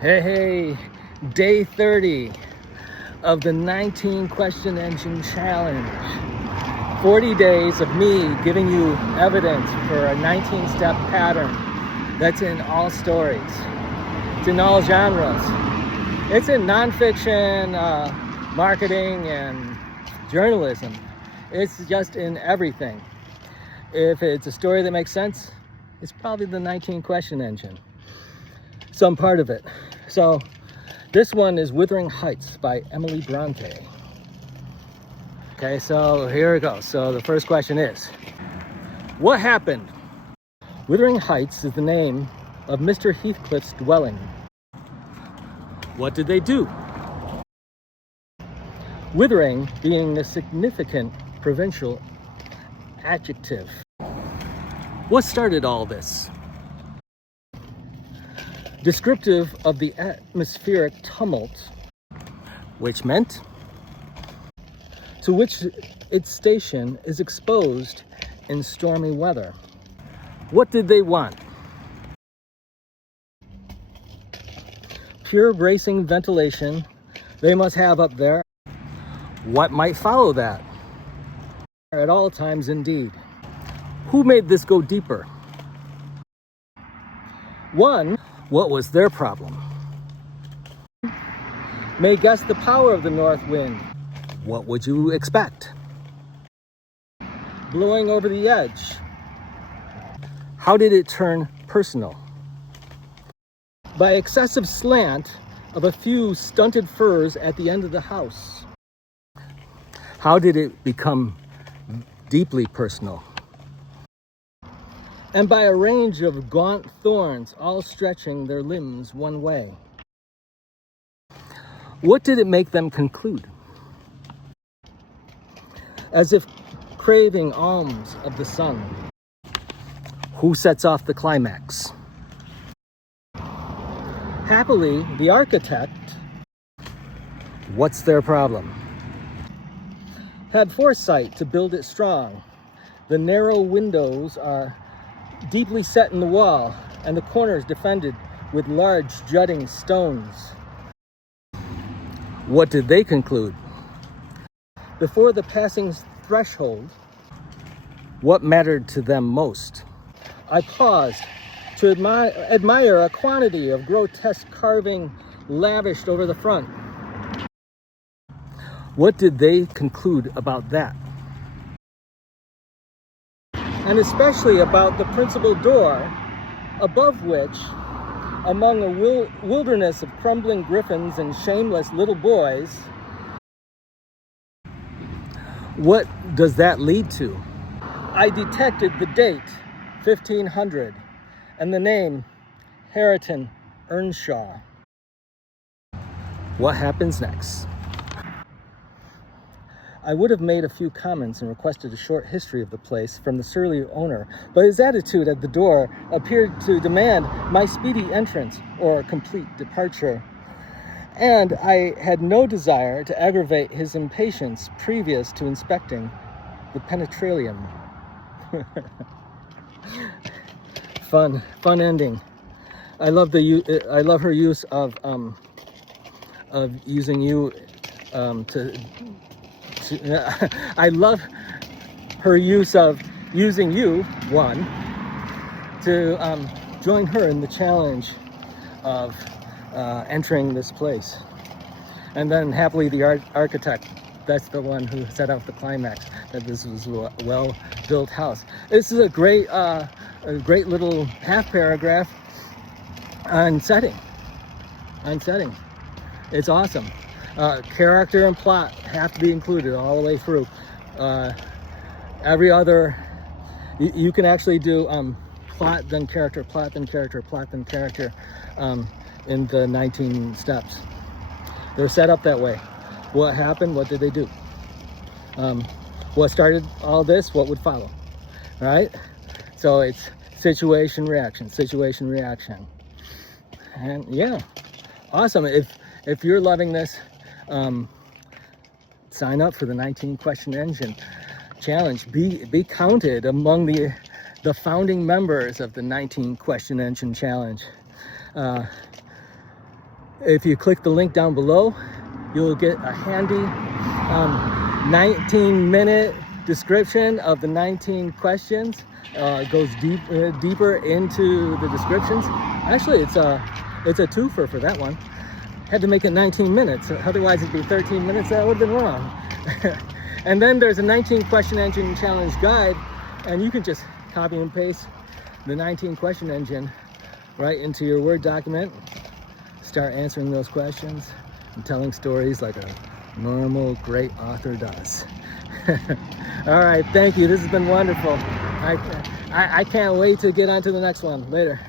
Hey, day 30 of the 19 question engine challenge. 40 days of me giving you evidence for a 19-step pattern that's in all stories. It's in all genres. It's in nonfiction, marketing, and journalism. It's just in everything. If it's a story that makes sense, it's probably the 19 question engine. Some part of it. So this one is Wuthering Heights by Emile Bronte. Okay, so here it goes. So the first question is, what happened? Wuthering Heights is the name of Mr. Heathcliff's dwelling. What did they do? Withering being a significant provincial adjective. What started all this? Descriptive of the atmospheric tumult, which meant to which its station is exposed in stormy weather. What did they want? Pure bracing ventilation they must have up there. What might follow that? At all times indeed. Who made this go deeper? One, what was their problem? May guess the power of the north wind. What would you expect? Blowing over the edge. How did it turn personal? By excessive slant of a few stunted firs at the end of the house. How did it become deeply personal? And by a range of gaunt thorns all stretching their limbs one way. What did it make them conclude? As if craving alms of the sun. Who sets off the climax? Happily, the architect, what's their problem? Had foresight to build it strong. The narrow windows are deeply set in the wall, and the corners defended with large jutting stones. What did they conclude? Before the passing threshold, what mattered to them most? I paused to admire a quantity of grotesque carving lavished over the front. What did they conclude about that? And especially about the principal door, above which, among a wilderness of crumbling griffins and shameless little boys, what does that lead to? I detected the date, 1500, and the name, Hareton Earnshaw. What happens next? I would have made a few comments and requested a short history of the place from the surly owner, but his attitude at the door appeared to demand my speedy entrance or complete departure. And I had no desire to aggravate his impatience previous to inspecting the penetralium. Fun ending. I love her use of using you I love her use of using you, one, to join her in the challenge of entering this place. And then happily the architect, that's the one who set up the climax, that this was a well-built house. This is a great little half paragraph on setting. It's awesome. Character and plot have to be included all the way through. Every other, you can actually do plot then character, plot then character, plot then character in the 19 steps. They're set up that way. What happened? What did they do? What started all this? What would follow? Right? So it's situation, reaction, and yeah, awesome. If you're loving this, sign up for the 19 question engine challenge. Be counted among the founding members of the 19 question engine challenge. If you click the link down below, you'll get a handy 19-minute description of the 19 questions. It goes deeper into the descriptions. Actually, it's a twofer for that one. Had to make it 19 minutes, otherwise it'd be 13 minutes. That would have been wrong. And then there's a 19 question engine challenge guide, and you can just copy and paste the 19 question engine right into your Word document. Start answering those questions and telling stories like a normal great author does. All right, thank you. This has been wonderful. I can't wait to get on to the next one. Later.